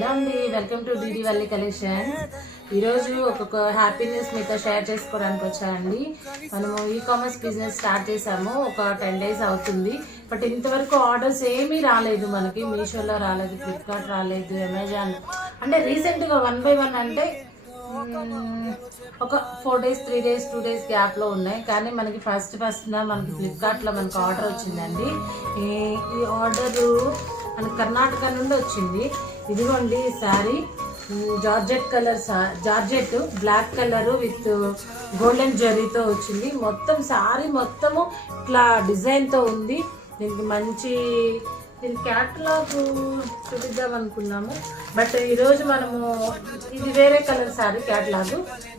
Hello అండి, welcome to DD Valli collections. ఈరోజు ఒక్కొక్క హ్యాపీ న్యూస్ మీతో షేర్ చేసుకోవడానికి వచ్చానండి. మనము ఈ-కామర్స్ బిజినెస్ స్టార్ట్ చేసాము, ఒక 10 days అవుతుంది. బట్ ఇంతవరకు ఆర్డర్స్ ఏమీ రాలేదు మనకి. మీషోలో రాలేదు, ఫ్లిప్కార్ట్ రాలేదు, అమెజాన్ అంటే రీసెంట్గా 1 by 1 అంటే ఒక 4 days 3 days 2 days గ్యాప్లో ఉన్నాయి. కానీ మనకి ఫస్ట్ మనకి ఫ్లిప్కార్ట్లో మనకు ఆర్డర్ వచ్చిందండి. ఈ ఆర్డరు మనకి కర్ణాటక నుండి వచ్చింది. ఇదిగోండి ఈ sari, georgette colour, georgette black colour with golden జరీతో వచ్చింది. మొత్తం శారీ మొత్తము ఇట్లా డిజైన్తో ఉంది. దీనికి మంచి క్యాటలాగ్ చూపిద్దాం అనుకున్నాము, బట్ ఈరోజు మనము ఇది వేరే కలర్ శారీ క్యాటలాగ్.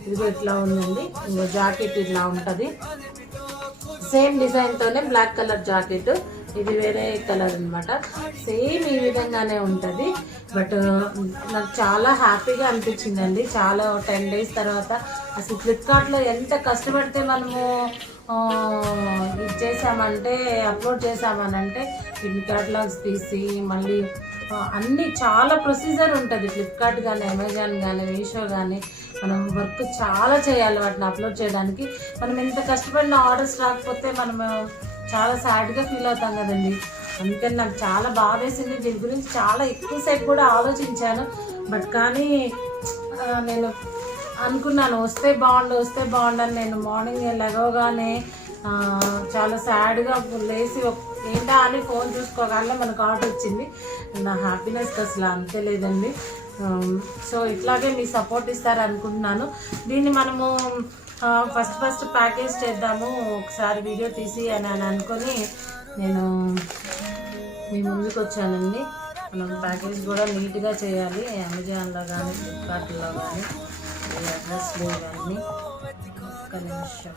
ఇదిగో ఇట్లా ఉందండి. ఇంకో జాకెట్ ఇట్లా ఉంటుంది, సేమ్ డిజైన్తోనే బ్లాక్ కలర్ జాకెట్. ఇది వేరే కలర్ అనమాట, సేమ్ ఈ విధంగానే ఉంటుంది. బట్ నాకు చాలా హ్యాపీగా అనిపించిందండి. చాలా 10 days తర్వాత అసలు ఫ్లిప్కార్ట్లో ఎంత కష్టపడితే మనము ఇది చేసామంటే, అప్లోడ్ చేసామనంటే ఇన్ని క్యాటలాగ్స్ తీసి మళ్ళీ అన్నీ చాలా ప్రొసీజర్ ఉంటుంది. ఫ్లిప్కార్ట్ కానీ, అమెజాన్ కానీ, మీషో కానీ మనం వర్క్ చాలా చేయాలి వాటిని అప్లోడ్ చేయడానికి. మనం ఎంత కష్టపడిన ఆర్డర్స్ రాకపోతే మనము చాలా సాడ్గా ఫీల్ అవుతాం కదండి. అందుకని నాకు చాలా బాధ వేసింది. దీని గురించి చాలా ఎక్కువసేపు కూడా ఆలోచించాను. బట్ కానీ నేను అనుకున్నాను వస్తే బాగుండు అని. నేను మార్నింగ్ లెగవగానే చాలా సాడ్గా లేచి ఏంటా అని ఫోన్ చూసుకోగానే మనకు ఆర్డర్ వచ్చింది. నా హ్యాపీనెస్ అసలు అంతే లేదండి. సో ఇట్లాగే మీ సపోర్ట్ ఇస్తారు అనుకుంటున్నాను. దీన్ని మనము ఫస్ట్ ప్యాకేజ్ చేద్దాము ఒకసారి వీడియో తీసి అని అనుకొని నేను మీ ముందుకు వచ్చానండి. మనం ప్యాకేజ్ కూడా నీట్గా చేయాలి. అమెజాన్లో కానీ, ఫ్లిప్కార్ట్లో కానీ, అడ్రస్లో కానీ. ఒక్క నిమిషం.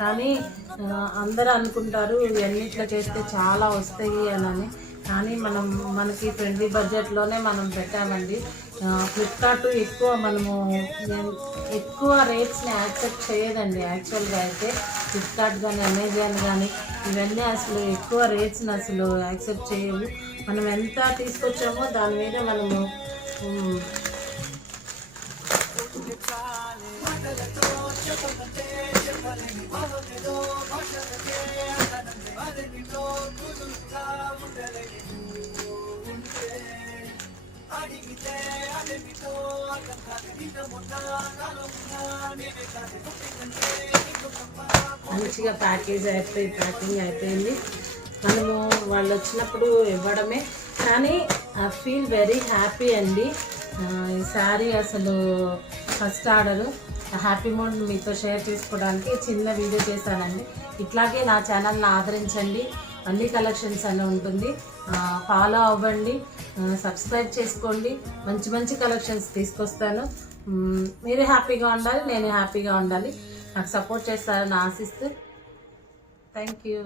కానీ అందరూ అనుకుంటారు ఇవన్నీ ఇట్లా చేస్తే చాలా వస్తాయి అని. కానీ మనకి ఫ్రెండ్లీ బడ్జెట్లోనే మనం పెట్టామండి. ఫ్లిప్కార్ట్ ఎక్కువ రేట్స్ని యాక్సెప్ట్ చేయదండి. యాక్చువల్గా అయితే ఫ్లిప్కార్ట్ కానీ, అమెజాన్ కానీ ఇవన్నీ అసలు ఎక్కువ రేట్స్ని అసలు యాక్సెప్ట్ చేయవు. మనం ఎంత తీసుకొచ్చామో దాని మీద మనము మంచిగా ప్యాకింగ్ అయిపోయింది. మనము వాళ్ళు వచ్చినప్పుడు ఇవ్వడమే. కానీ ఐ ఫీల్ వెరీ హ్యాపీ అండి. ఈ శారీ అసలు ఫస్ట్ ఆర్డరు హ్యాపీ మూడ్ మీతో షేర్ చేసుకోవడానికి చిన్న వీడియో చేశానండి. ఇట్లాగే నా ఛానల్ని ఆదరించండి. అన్ని కలెక్షన్స్ అని ఉంటుంది, ఫాలో అవ్వండి, సబ్స్క్రైబ్ చేసుకోండి. మంచి కలెక్షన్స్ తీసుకొస్తాను. మీరు హ్యాపీగా ఉండాలి, నేను హ్యాపీగా ఉండాలి. నాకు సపోర్ట్ చేస్తారని ఆశిస్తూ థ్యాంక్ యూ.